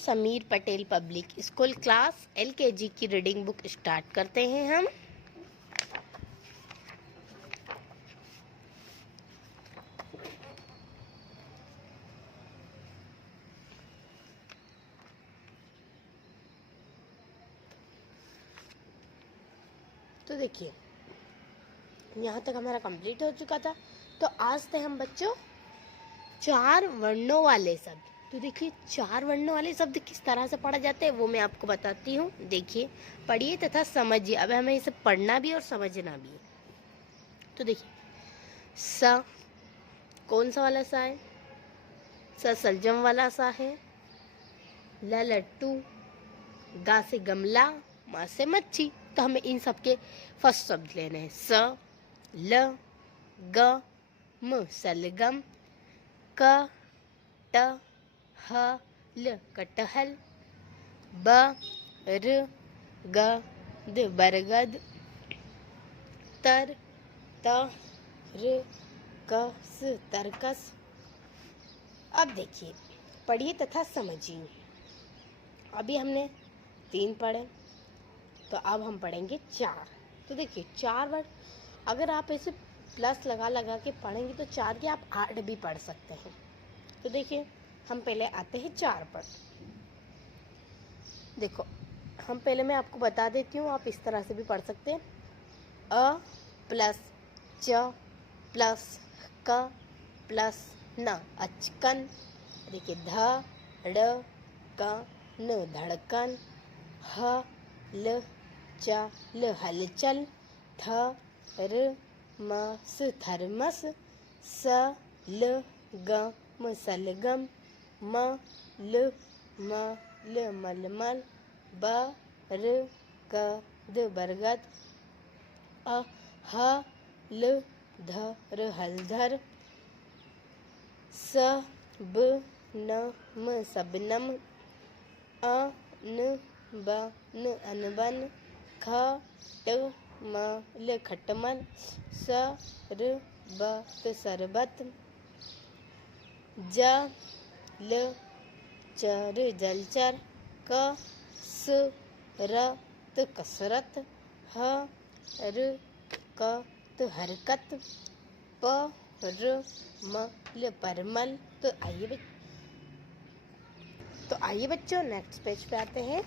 Sameer Patel public school class LKG की reading book start करते हैं हम। तो देखिए यहाँ तक हमारा कंप्लीट हो चुका था। तो आज थे हम बच्चों चार वर्णों वाले शब्द। तो देखिए चार वर्णों वाले शब्द किस तरह से पढ़ा जाते हैं वो मैं आपको बताती हूँ। देखिए पढ़िए तथा समझिए। अब हमें इसे पढ़ना भी और समझना भी है। तो देखिए स कौन सा वाला सा है? स सलजम वाला सा है। ल लट्टू, गा से गमला, मा से मच्छी। तो हमें इन सब के फर्स्ट शब्द लेने हैं। स ल ग म सलगम, क ट ह ल कटहल, ब र ग द बरगद, तर त र क स तरकस। अब देखिए पढ़िए तथा समझिए। अभी हमने 3 पढ़े, तो अब हम पढ़ेंगे 4। तो देखिए 4 वर्ड अगर आप ऐसे प्लस लगा लगा के पढ़ेंगे तो 4 के आप 8 भी पढ़ सकते हैं। तो देखिए हम पहले आते हैं 4 पर। देखो हम पहले मैं आपको बता देती हूँ, आप इस तरह से भी पढ़ सकते हैं। अ प्लस च प्लस क प्लस न अचकन। देखिए ध ड़ क न धड़कन, ह ल च ल हलचल, थ र म स थर्मस, स ल ग म सलगम, म ल म ल मलमल, ब र ग द बरगद, ह ल ध र हलधर, स ब न म सबनम, अ न ब न अनबन, ख ट म ल खटमल, स र ब त सरबत, ज ल च र जलचर, क स र त कसरत, ह र क त हरकत, प र म ल परमल। तो आइए बच्चों नेक्स्ट पेज पे आते हैं।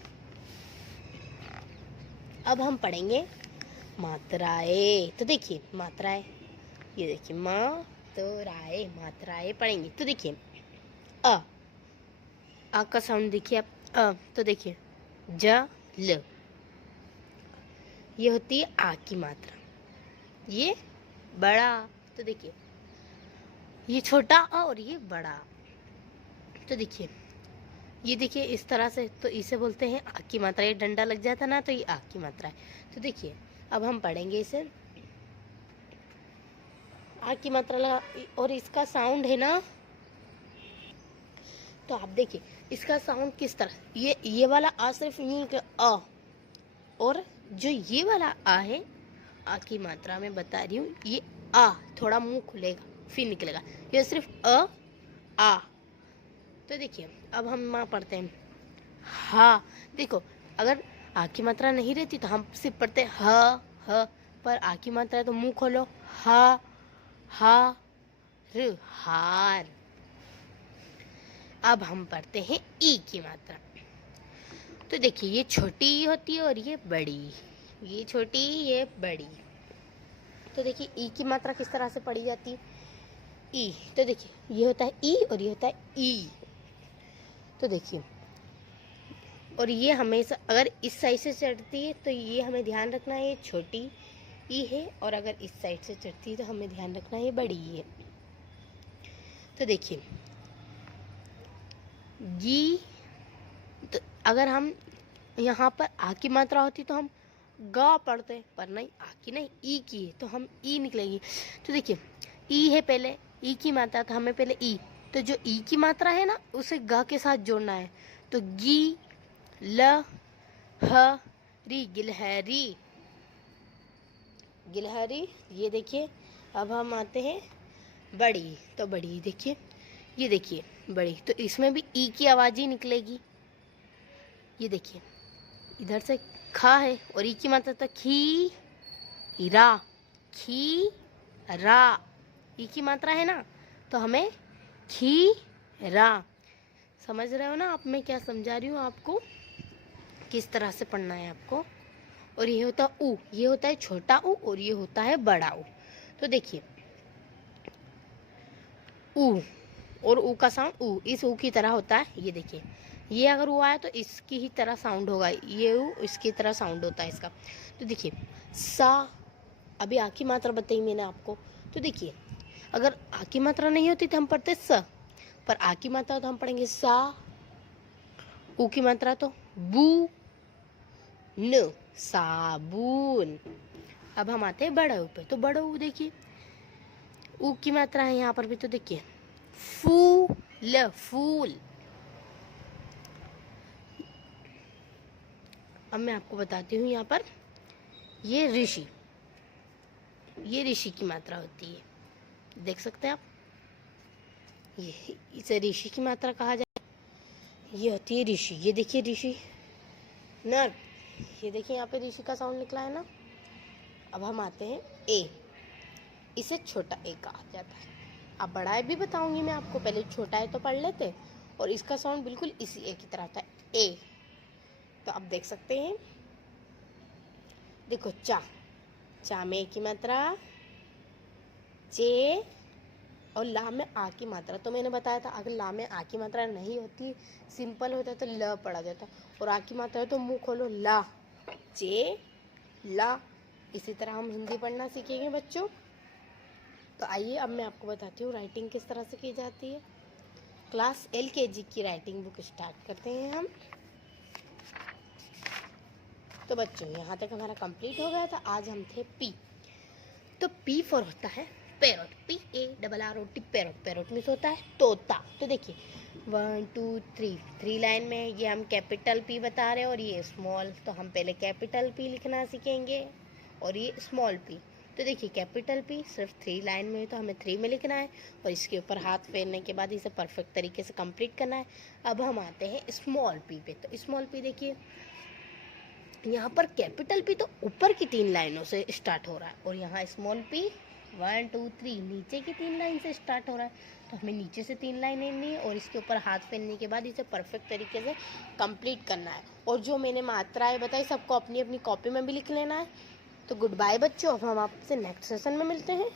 अब हम पढ़ेंगे मात्राएं। तो देखिए मात्राएं, ये देखिए मात्राएं, मात्राएं पढ़ेंगे। तो देखिए आ का साउंड देखिए आप। तो देखिए ज ल, ये होती है आ की मात्रा। ये बड़ा, तो देखिए ये छोटा आ और ये बड़ा। तो देखिए ये देखिए इस तरह से, तो इसे बोलते हैं आ की मात्रा। ये डंडा लग जाता ना तो ये आ की मात्रा है। तो देखिए अब हम पढ़ेंगे इसे। आ की मात्रा लगा और इसका साउंड है ना, तो आप देखिए इसका साउंड किस तरह, ये वाला आ सिर्फ यूं कि अ, और जो ये वाला आ है आ की मात्रा में बता रही हूँ, ये आ थोड़ा मुंह खुलेगा फिर निकलेगा। ये सिर्फ आ। तो देखिए अब हम वहाँ पढ़ते हैं हा। देखो अगर आ की मात्रा नहीं रहती तो हम सिर्फ पढ़ते ह, पर आ की मात्रा है तो मुंह खोलो, हा र हार। अब हम पढ़ते हैं ई की मात्रा। तो देखिए ये छोटी ई होती है और ये बड़ी, ये छोटी ये बड़ी। तो देखिए ई की मात्रा किस तरह से पढ़ी जाती है। ई, तो देखिए ये होता है ई और ये होता है ई। तो देखिए और ये हमेशा अगर इस साइड से चढ़ती है तो ये हमें ध्यान रखना है ये छोटी ई है, और अगर इस साइड से चढ़ती है तो हमें ध्यान रखना है ये बड़ी ई है। तो देखिए गी, तो अगर हम यहाँ पर आ की मात्रा होती तो हम ग पढ़ते, पर नहीं आ की नहीं ई की है तो हम ई निकलेगी। तो देखिए ई है पहले, ई की मात्रा तो हमें पहले ई, तो जो ई की मात्रा है ना उसे ग के साथ जोड़ना है। तो गी ल ह री, गिलहरी, गिलहरी। ये देखिए अब हम आते हैं बड़ी। तो बड़ी देखिए, ये देखिए बड़ी, तो इसमें भी ई की आवाज़ ही निकलेगी। ये देखिए इधर से ख है और ई की मात्रा था खी रा, खी रा, ई की मात्रा है ना, तो हमें खी रा। समझ रहे हो ना आप मैं क्या समझा रही हूँ आपको, किस तरह से पढ़ना है आपको। और ये होता है ऊ, ये होता है छोटा ऊ और ये होता है बड़ा ऊ। तो देखिए ऊ और ऊ का साउंड ऊ इस ऊ की तरह होता है। ये देखिए ये अगर ऊ आया तो इसकी ही तरह साउंड होगा, ये ऊ इसकी तरह साउंड होता है इसका। तो देखिए सा, अभी आ की मात्रा बताई मैंने आपको। तो देखिए अगर आ की मात्रा नहीं होती तो हम पढ़ते स, पर आ की मात्रा तो हम पढ़ेंगे सा, ऊ की मात्रा तो बू न, साबुन। अब हम आते हैं बड़ा ऊ पे। तो बड़ा ऊ देखिए ऊ की मात्रा है यहाँ पर भी, तो देखिए फूल, फूल। अब मैं आपको बताती हूँ यहाँ पर ये ऋषि, ये ऋषि की मात्रा होती है, देख सकते हैं आप, ये इसे ऋषि की मात्रा कहा जाए। ये होती है ऋषि, ये देखिए ऋषि नर, ये देखिए यहाँ पे ऋषि का साउंड निकला है ना। अब हम आते हैं ए, इसे छोटा ए कहा जाता है। अब बड़ा है भी बताऊंगी मैं आपको, पहले छोटा है तो पढ़ लेते। और इसका साउंड बिल्कुल इसी ए की तरह होता है ए। तो अब देख सकते हैं, देखो चा, चा में ए की मात्रा, चे और ला में आ की मात्रा। तो मैंने बताया था अगर ला में आ की मात्रा नहीं होती, सिंपल होता तो ल पढ़ा जाता, और आ की मात्रा है तो मुंह खोलो ला, चे ला। इसी तरह हम हिंदी पढ़ना सीखेंगे बच्चों। तो आइए अब मैं आपको बताती हूँ राइटिंग किस तरह से की जाती है। क्लास LKG की राइटिंग बुक स्टार्ट करते हैं हम। तो बच्चों यहाँ तक हमारा कंप्लीट हो गया था। आज हम थे पी। तो पी फॉर होता है parrot, PARROT, parrot. Parrot means होता है तोता। तो देखिए 1 2 3 3 लाइन में ये हम कैपिटल पी बता रहे हैं और ये स्मॉल। तो हम पहले कैपिटल पी लिखना सीखेंगे और ये स्मॉल पी। तो देखिए कैपिटल पी सिर्फ 3 लाइन में है तो हमें 3 में लिखना है और इसके ऊपर हाथ फेरने के बाद इसे परफेक्ट तरीके से कंप्लीट करना है। अब हम आते हैं स्मॉल पी पे। तो स्मॉल पी देखिए यहाँ पर कैपिटल पी तो ऊपर की 3 लाइनों से स्टार्ट हो रहा है और यहाँ स्मॉल पी 1 2 3 नीचे की 3 लाइन से स्टार्ट हो रहा है। तो हमें नीचे से 3 लाइनें लेनी है और इसके ऊपर हाथ फेरने के बाद इसे परफेक्ट तरीके से कंप्लीट करना है। और जो मैंने मात्राएं बताई सबको अपनी अपनी कॉपी में भी लिख लेना है। तो गुड बाय बच्चों, अब हम आपसे नेक्स्ट सेशन में मिलते हैं।